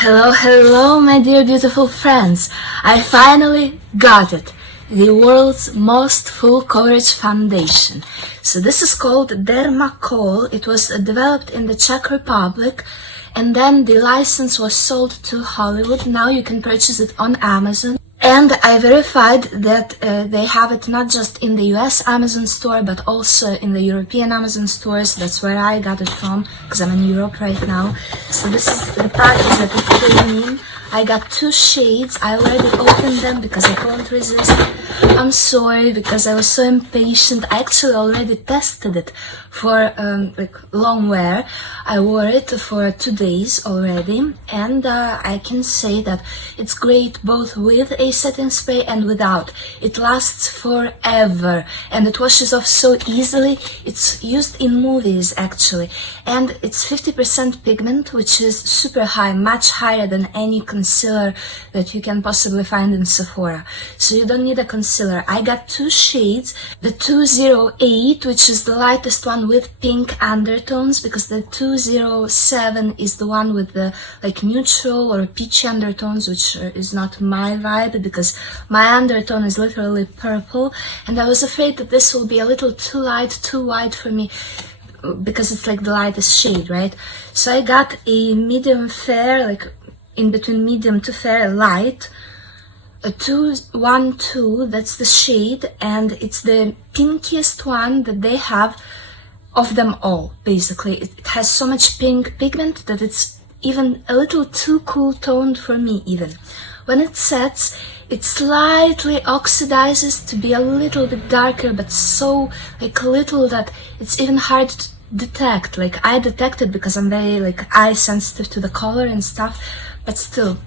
Hello, my dear beautiful friends. I finally got it. The world's most full coverage foundation. So this is called Dermacol. It was developed in the Czech Republic, and then the license was sold to Hollywood. Now you can purchase it on Amazon. And I verified that they have it not just in the US Amazon store, but also in the European Amazon stores. That's where I got it from, because I'm in Europe right now. So this is the package that it came in. I got 2 shades. I already opened them because I couldn't resist. I'm sorry because I was so impatient. I actually already tested it for long wear. I wore it for 2 days already, and I can say that it's great both with a setting spray and without. It lasts forever and it washes off so easily. It's used in movies actually, and it's 50% pigment, which is super high, much higher than any concealer that you can possibly find in Sephora. So you don't need a concealer. I got 2 shades, the 208, which is the lightest one with pink undertones, because the 207 is the one with the neutral or peachy undertones, which is not my vibe because my undertone is literally purple, and I was afraid that this will be a little too light, too white for me, because it's like the lightest shade, right? So I got a medium fair, in between medium to fair light, a 212, that's the shade, and it's the pinkiest one that they have of them all, basically. It has so much pink pigment that it's even a little too cool toned for me even. When it sets, it slightly oxidizes to be a little bit darker, but so little that it's even hard to detect. I detect it because I'm very eye sensitive to the color and stuff, but still,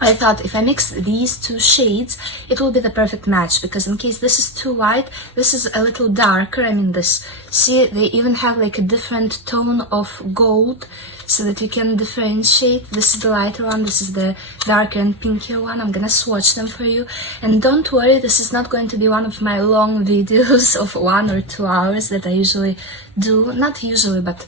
I thought if I mix these 2 shades, it will be the perfect match, because in case this is too white, this is a little darker. I mean, see, they even have a different tone of gold so that you can differentiate. This is the lighter one, this is the darker and pinkier one. I'm gonna swatch them for you. And don't worry, this is not going to be one of my long videos of 1 or 2 hours that I usually do. Not usually, but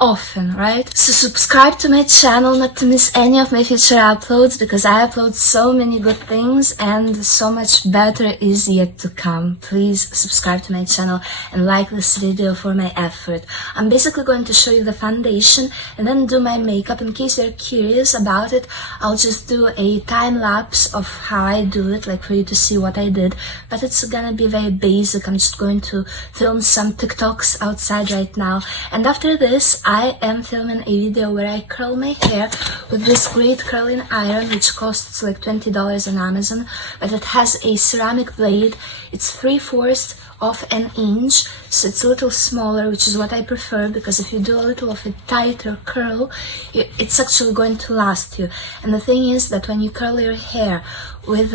often, right? So subscribe to my channel not to miss any of my future uploads, because I upload so many good things and so much better is yet to come. Please subscribe to my channel and like this video for my effort. I'm basically going to show you the foundation and then do my makeup. In case you're curious about it, I'll just do a time lapse of how I do it, for you to see what I did, but it's gonna be very basic. I'm just going to film some TikToks outside right now, and after this I am filming a video where I curl my hair with this great curling iron, which costs $20 on Amazon, but it has a ceramic blade. It's 3/4 of an inch, so it's a little smaller, which is what I prefer, because if you do a little of a tighter curl, it's actually going to last you. And the thing is that when you curl your hair with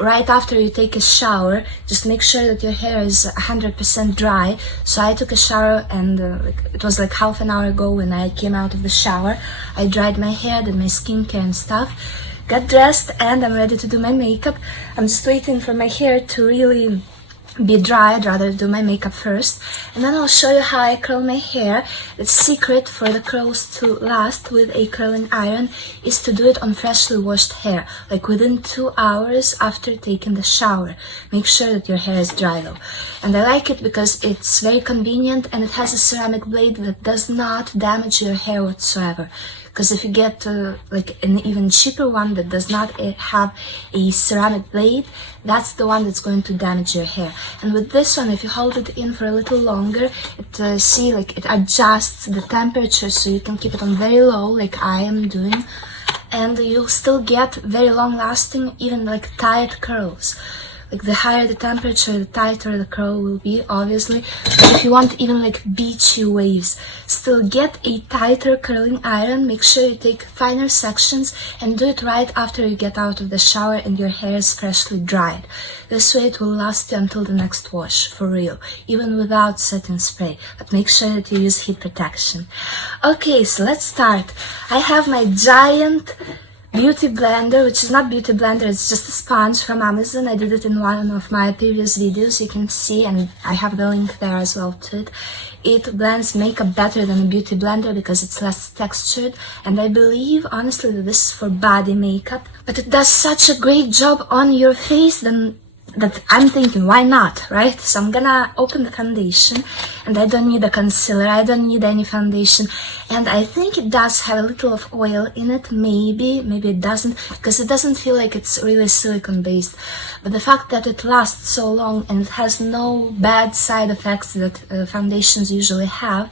right after you take a shower, just make sure that your hair is 100% dry. So I took a shower, and it was half an hour ago when I came out of the shower. I dried my hair, did my skincare and stuff, got dressed, and I'm ready to do my makeup. I'm just waiting for my hair to really be dry. I'd rather do my makeup first, and then I'll show you how I curl my hair. The secret for the curls to last with a curling iron is to do it on freshly washed hair, within 2 hours after taking the shower. Make sure that your hair is dry though. And I like it because it's very convenient, and it has a ceramic blade that does not damage your hair whatsoever. Because if you get an even cheaper one that does not have a ceramic blade, that's the one that's going to damage your hair. And with this one, if you hold it in for a little longer, it it adjusts the temperature, so you can keep it on very low, like I am doing, and you'll still get very long lasting, even tight curls. The higher the temperature, the tighter the curl will be, obviously. But if you want even beachy waves, still get a tighter curling iron. Make sure you take finer sections and do it right after you get out of the shower and your hair is freshly dried. This way it will last you until the next wash, for real, even without setting spray. But make sure that you use heat protection. Okay, so let's start. I have my giant beauty blender, which is not beauty blender, it's just a sponge from Amazon. I did it in one of my previous videos, you can see, and I have the link there as well to it. it blends makeup better than a beauty blender because it's less textured, and I believe honestly that this is for body makeup, but it does such a great job on your face that I'm thinking, why not, right? So I'm gonna open the foundation, and I don't need a concealer, I don't need any foundation, and I think it does have a little of oil in it, maybe it doesn't, because it doesn't feel like it's really silicone based, but the fact that it lasts so long and it has no bad side effects that foundations usually have,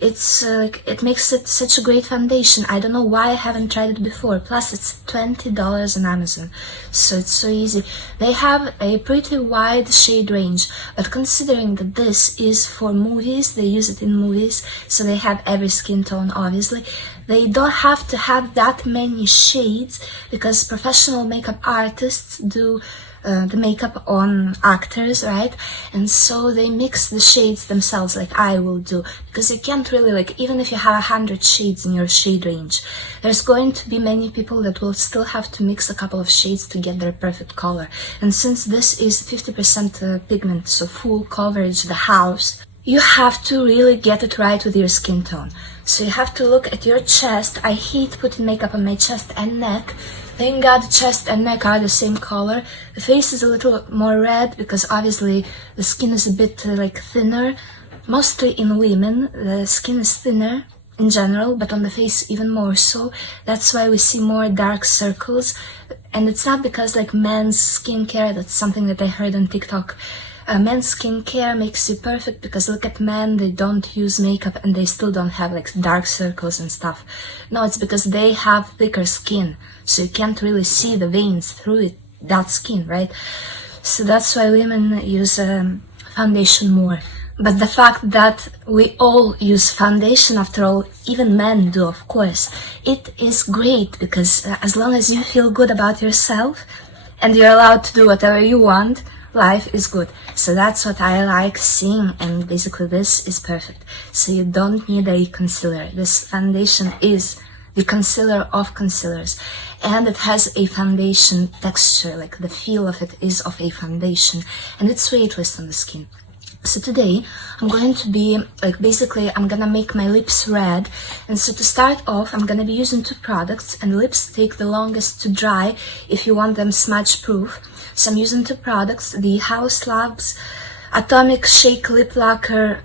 it's it makes it such a great foundation. I don't know why I haven't tried it before. Plus, it's $20 on Amazon, so it's so easy. They have a pretty wide shade range, but considering that this is for movies, they use it in movies, so they have every skin tone, obviously. They don't have to have that many shades because professional makeup artists do the makeup on actors, right? And so they mix the shades themselves, like I will do, because you can't really, like, even if you have 100 shades in your shade range, there's going to be many people that will still have to mix a couple of shades to get their perfect color. And since this is 50% pigment, so full coverage, the house, you have to really get it right with your skin tone. So you have to look at your chest. I hate putting makeup on my chest and neck. Thank God chest and neck are the same color. The face is a little more red because obviously the skin is a bit like thinner. Mostly in women, the skin is thinner in general, but on the face even more so. That's why we see more dark circles. And it's not because like men's skincare, that's something that I heard on TikTok. Men's skincare makes you perfect because look at men, they don't use makeup and they still don't have like dark circles and stuff. No, it's because they have thicker skin, so you can't really see the veins through it, that skin, right? So that's why women use foundation more. But the fact that we all use foundation, after all, even men do, of course, it is great because as long as you feel good about yourself and you're allowed to do whatever you want, life is good. So that's what I like seeing, and basically this is perfect. So you don't need a concealer. This foundation is the concealer of concealers, and it has a foundation texture, like the feel of it is of a foundation, and it's weightless on the skin. So today I'm going to be basically I'm gonna make my lips red, and so to start off I'm gonna be using two products, and lips take the longest to dry if you want them smudge proof. So I'm using two products, the Haus Labs Atomic Shake Lip Lacquer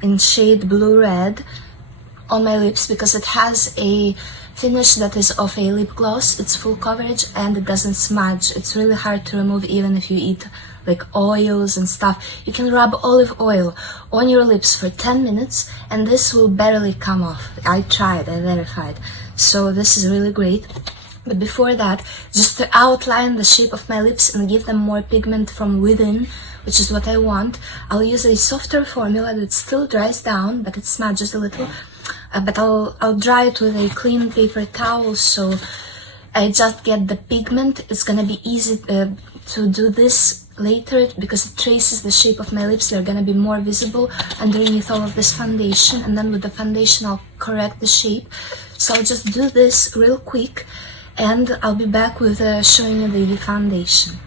in shade Blue Red on my lips because it has a finish that is of a lip gloss. It's full coverage and it doesn't smudge. It's really hard to remove even if you eat like oils and stuff. You can rub olive oil on your lips for 10 minutes and this will barely come off. I tried, I verified. So this is really great. But before that, just to outline the shape of my lips and give them more pigment from within, which is what I want, I'll use a softer formula that still dries down, but it smudges a little. But I'll dry it with a clean paper towel, so I just get the pigment. It's gonna be easy to do this later because it traces the shape of my lips. They're gonna be more visible underneath all of this foundation, and then with the foundation I'll correct the shape. So I'll just do this real quick and I'll be back with showing you the foundation.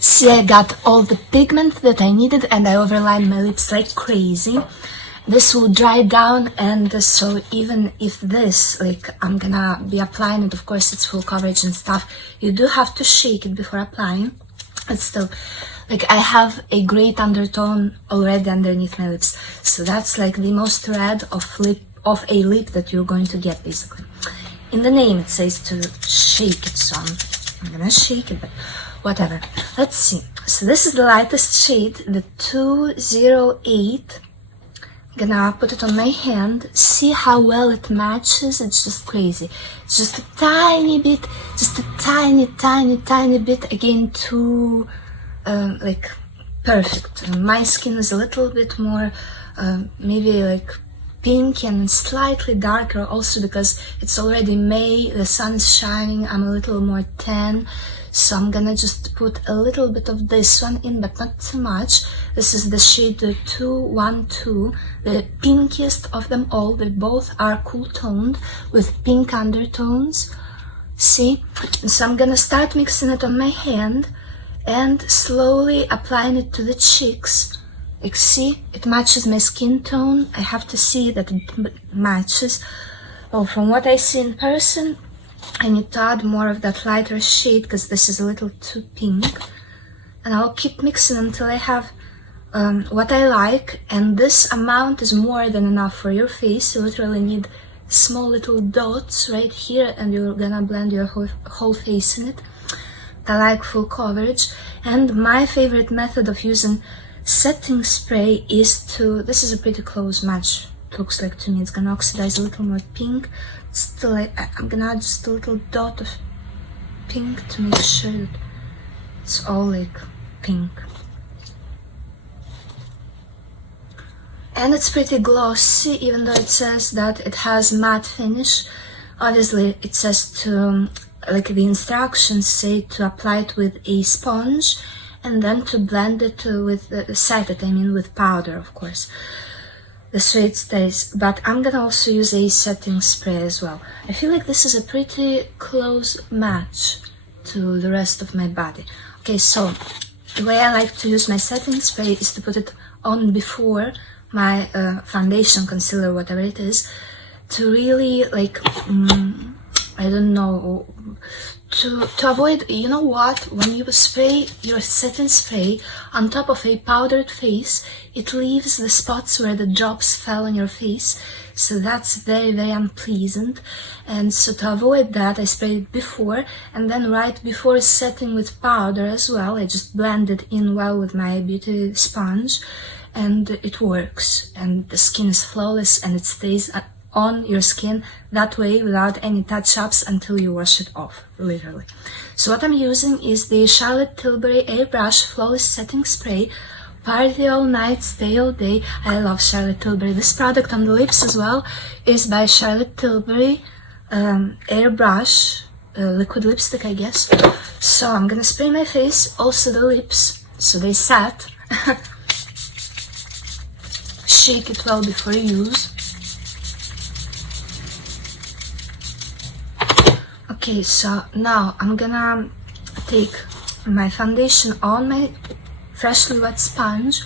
See, I got all the pigment that I needed and I overlined my lips like crazy. This will dry down, and so even if this, like, I'm gonna be applying it, of course it's full coverage and stuff, you do have to shake it before applying. But still, like, I have a great undertone already underneath my lips, so that's like the most red of a lip that you're going to get, basically. In the name it says to shake it, so I'm gonna shake it, but whatever. Let's see. So this is the lightest shade, the 208. Gonna put it on my hand. See how well it matches? It's just crazy. It's just a tiny bit, just a tiny bit, again, too like perfect. My skin is a little bit more maybe like pink and slightly darker also because it's already May, the sun is shining, I'm a little more tan. So I'm gonna just put a little bit of this one in, but not too much. This is the shade 212, the pinkiest of them all. They both are cool toned with pink undertones. See? And so I'm gonna start mixing it on my hand and slowly applying it to the cheeks. Like, see? It matches my skin tone. I have to see that it matches. Oh, from what I see in person, I need to add more of that lighter shade because this is a little too pink. And I'll keep mixing until I have what I like. And this amount is more than enough for your face. You literally need small little dots right here and you're gonna blend your whole face in it. I like full coverage. And my favorite method of using setting spray is to, this is a pretty close match. Looks like to me. It's gonna oxidize a little more pink. Still, I'm gonna add just a little dot of pink to make sure that it's all like pink. And it's pretty glossy, even though it says that it has matte finish. Obviously it says to, like the instructions say, to apply it with a sponge and then to blend it with, set it, I mean with powder, of course. This way it stays, but I'm gonna also use a setting spray as well. I feel like this is a pretty close match to the rest of my body. Okay, so the way I like to use my setting spray is to put it on before my foundation, concealer, whatever it is, to really like, I don't know, to avoid, you know what, when you spray your setting spray on top of a powdered face, it leaves the spots where the drops fell on your face, so that's very, very unpleasant. And so to avoid that, I sprayed it before, and then right before setting with powder as well, I just blend it in well with my beauty sponge, and it works, and the skin is flawless and it stays on your skin that way without any touch-ups until you wash it off, literally. So what I'm using is the Charlotte Tilbury Airbrush Flawless Setting Spray. Party all night, stay all day. I love Charlotte Tilbury. This product on the lips as well is by Charlotte Tilbury Airbrush liquid lipstick, I guess. So I'm gonna spray my face, also the lips, so they set. Shake it well before you use. Okay, so now I'm gonna take my foundation on my freshly wet sponge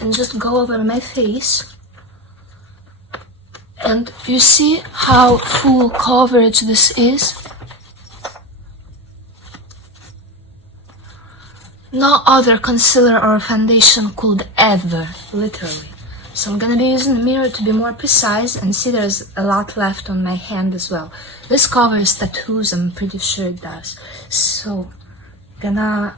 and just go over my face. And you see how full coverage this is? No other concealer or foundation could ever, literally. So I'm gonna be using the mirror to be more precise, and see there's a lot left on my hand as well. This covers tattoos, I'm pretty sure it does. So, gonna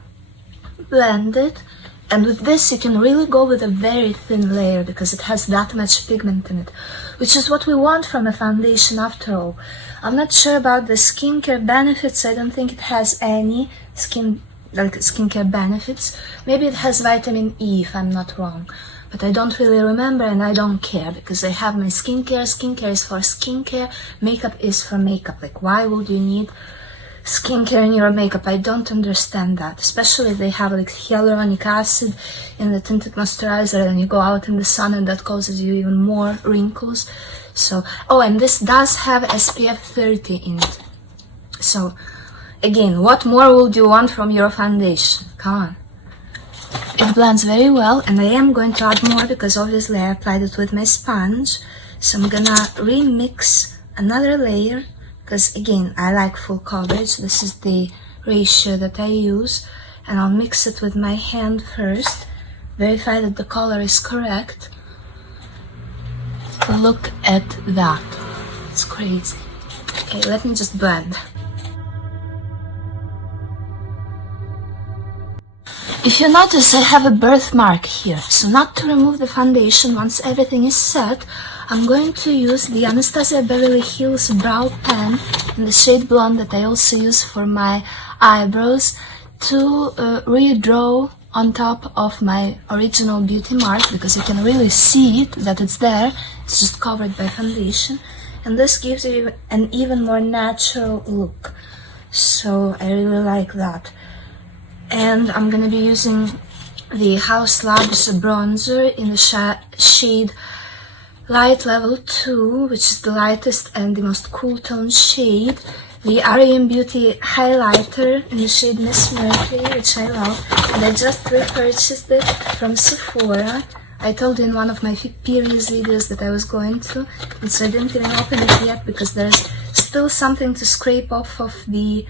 blend it, and with this you can really go with a very thin layer because it has that much pigment in it, which is what we want from a foundation after all. I'm not sure about the skincare benefits. I don't think it has any skincare benefits. Maybe it has vitamin E if I'm not wrong. But I don't really remember, and I don't care because I have my skincare. Skincare is for skincare, makeup is for makeup. Like, why would you need skincare in your makeup? I don't understand that, especially if they have like hyaluronic acid in the tinted moisturizer and you go out in the sun and that causes you even more wrinkles. So, oh, and this does have SPF 30 in it. So, again, what more would you want from your foundation? Come on. It blends very well, and I am going to add more because obviously I applied it with my sponge. So I'm gonna remix another layer because again I like full coverage. This is the ratio that I use, and I'll mix it with my hand first, verify that the color is correct. Look at that, it's crazy. Okay, let me just blend. If you notice, I have a birthmark here, so not to remove the foundation once everything is set, I'm going to use the Anastasia Beverly Hills Brow Pen in the shade Blonde that I also use for my eyebrows to redraw on top of my original beauty mark, because you can really see it, that it's there. It's just covered by foundation, and this gives you an even more natural look. So I really like that. And I'm gonna be using the Haus Labs bronzer in the shade Light Level 2, which is the lightest and the most cool tone shade. The R.E.M. Beauty highlighter in the shade Miss Mercury, which I love, and I just repurchased it from Sephora. I told you in one of my previous videos that I was going to, and so I didn't even open it yet because there's still something to scrape off of the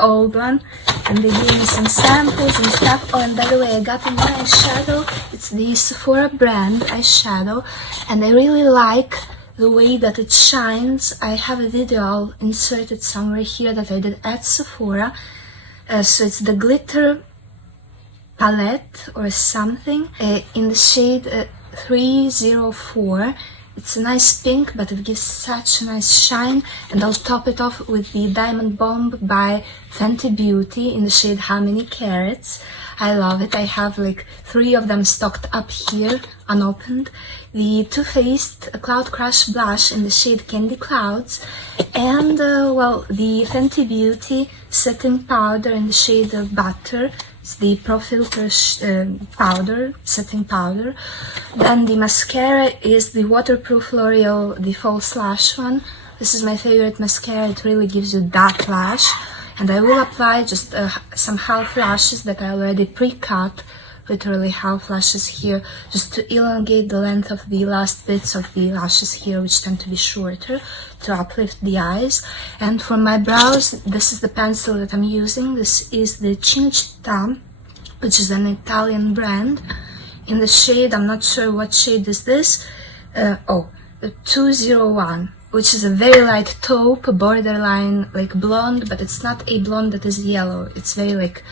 old one, and they gave me some samples and stuff. Oh, and by the way, I got a new eyeshadow. It's the Sephora brand eyeshadow, and I really like the way that it shines. I have a video I'll insert it somewhere here that I did at Sephora. So it's the glitter palette or something in the shade 304. It's a nice pink, but it gives such a nice shine, and I'll top it off with the Diamond Bomb by Fenty Beauty in the shade How Many Carats. I love it. I have like 3 of them stocked up here, unopened. The Too Faced Cloud Crush blush in the shade Candy Clouds, and well, the Fenty Beauty setting powder in the shade Butter. It's the Pro Filter powder, setting powder. Then the mascara is the Waterproof L'Oreal, the False Lash one. This is my favorite mascara. It really gives you that lash. And I will apply just some half lashes that I already pre-cut, literally half lashes here, just to elongate the length of the last bits of the lashes here, which tend to be shorter, to uplift the eyes. And for my brows, this is the pencil that I'm using. This is the Cinecittà, which is an Italian brand. In the shade, I'm not sure what shade is this, 201. Which is a very light taupe, borderline like blonde, but it's not a blonde that is yellow. It's very like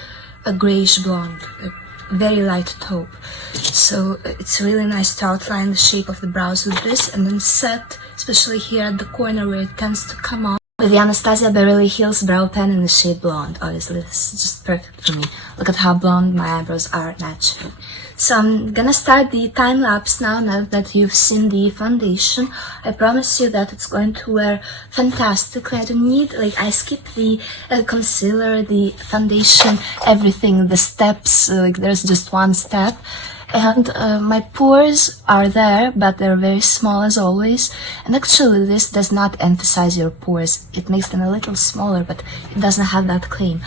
a grayish blonde, a very light taupe. So it's really nice to outline the shape of the brows with this, and then set, especially here at the corner where it tends to come off, with the Anastasia Beverly Hills brow pen in the shade blonde. Obviously, this is just perfect for me. Look at how blonde my eyebrows are naturally. So I'm gonna start the time lapse now that you've seen the foundation. I promise you that it's going to wear fantastically. I don't need, like, I skip the concealer, the foundation, everything, the steps, like there's just one step. And my pores are there, but they're very small as always. And actually this does not emphasize your pores. It makes them a little smaller, but it doesn't have that claim.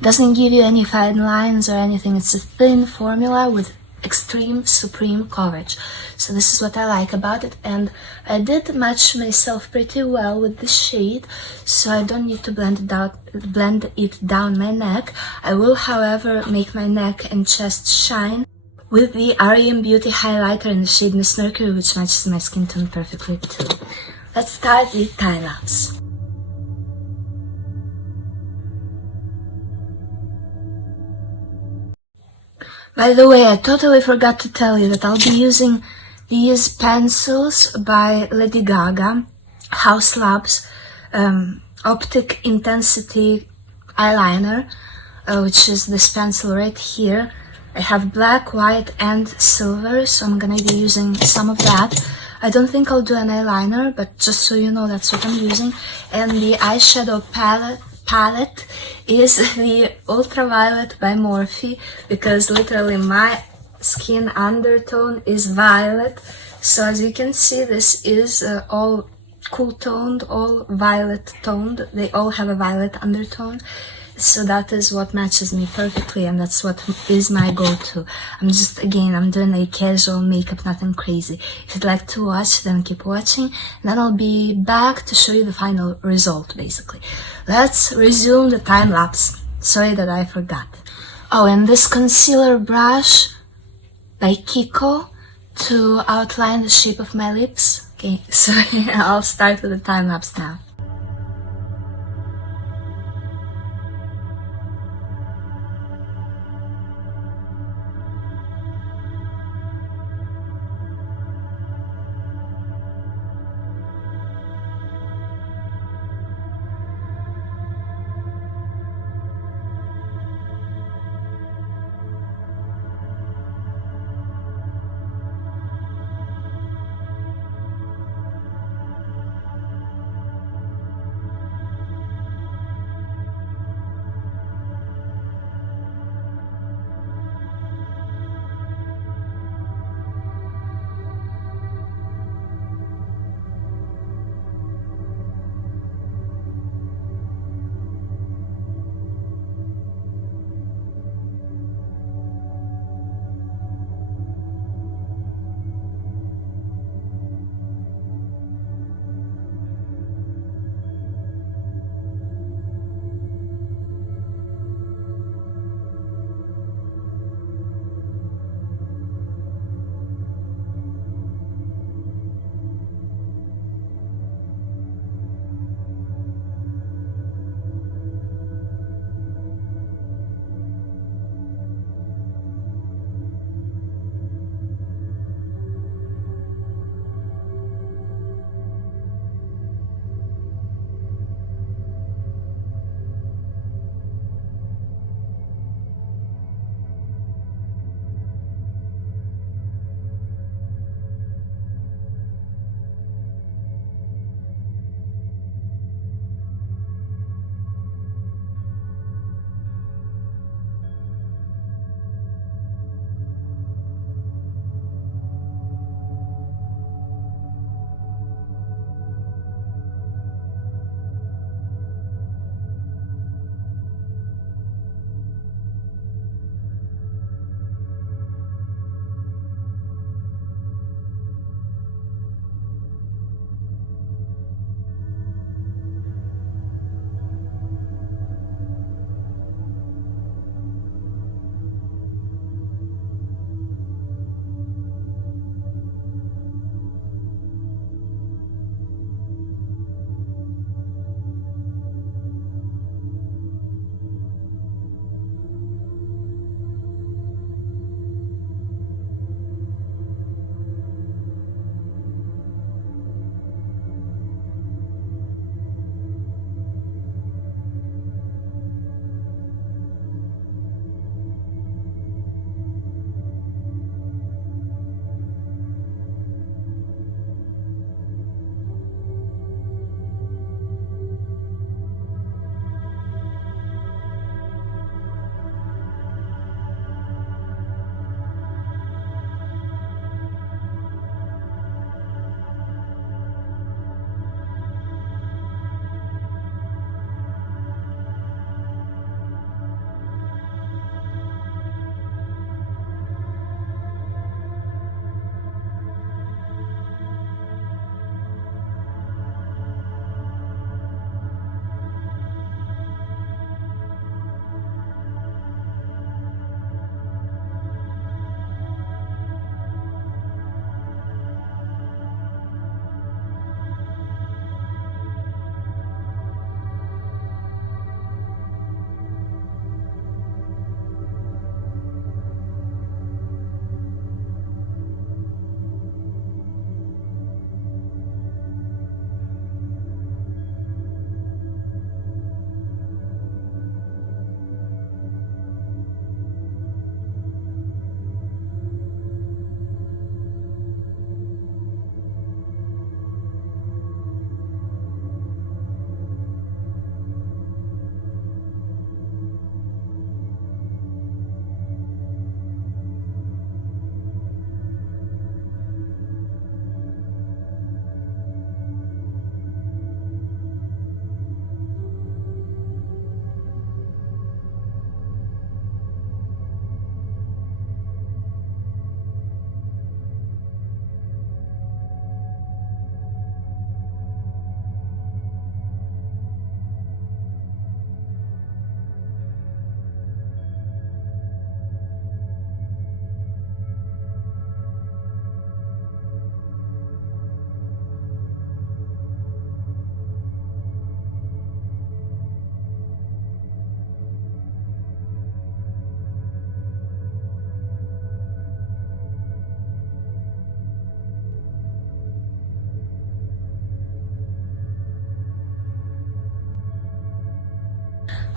Doesn't give you any fine lines or anything. It's a thin formula with extreme supreme coverage. So this is what I like about it, and I did match myself pretty well with this shade, so I don't need to blend it down my neck. I will, however, make my neck and chest shine with the R.E.M. Beauty highlighter in the shade Miss Mercury, which matches my skin tone perfectly too. Let's start the time lapse. By the way, I totally forgot to tell you that I'll be using these pencils by Lady Gaga, Haus Labs Optic Intensity Eyeliner, which is this pencil right here. I have black, white, and silver, so I'm gonna be using some of that. I don't think I'll do an eyeliner, but just so you know, that's what I'm using. And the eyeshadow palette is the Ultraviolet by Morphe, because literally my skin undertone is violet. So as you can see, this is all cool toned, all violet toned. They all have a violet undertone. So that is what matches me perfectly, and that's what is my go-to. I'm doing a casual makeup, nothing crazy. If you'd like to watch, then keep watching, and then I'll be back to show you the final result, basically. Let's resume the time lapse. Sorry that I forgot. Oh, and this concealer brush by Kiko to outline the shape of my lips. Okay, so I'll start with the time lapse now.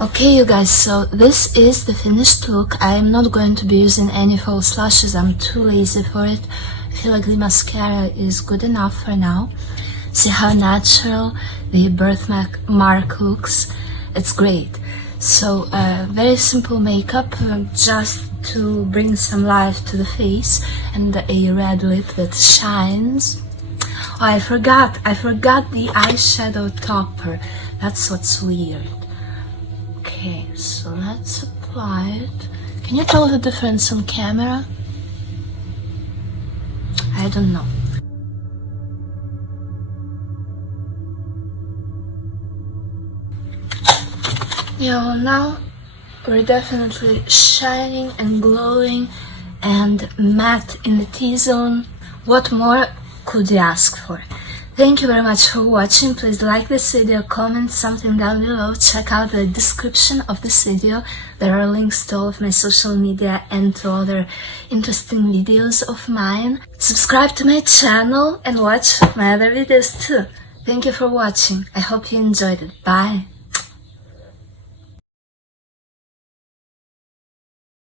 Okay, you guys, so this is the finished look. I am not going to be using any false lashes. I'm too lazy for it. I feel like the mascara is good enough for now. See how natural the birthmark looks? It's great. So, very simple makeup, just to bring some life to the face, and a red lip that shines. Oh, I forgot the eyeshadow topper. That's what's weird. Okay, so let's apply it. Can you tell the difference on camera? I don't know. Yeah, well, now we're definitely shining and glowing and matte in the T-zone. What more could you ask for? Thank you very much for watching. Please like this video, comment something down below, check out the description of this video. There are links to all of my social media and to other interesting videos of mine. Subscribe to my channel and watch my other videos too. Thank you for watching. I hope you enjoyed it. Bye!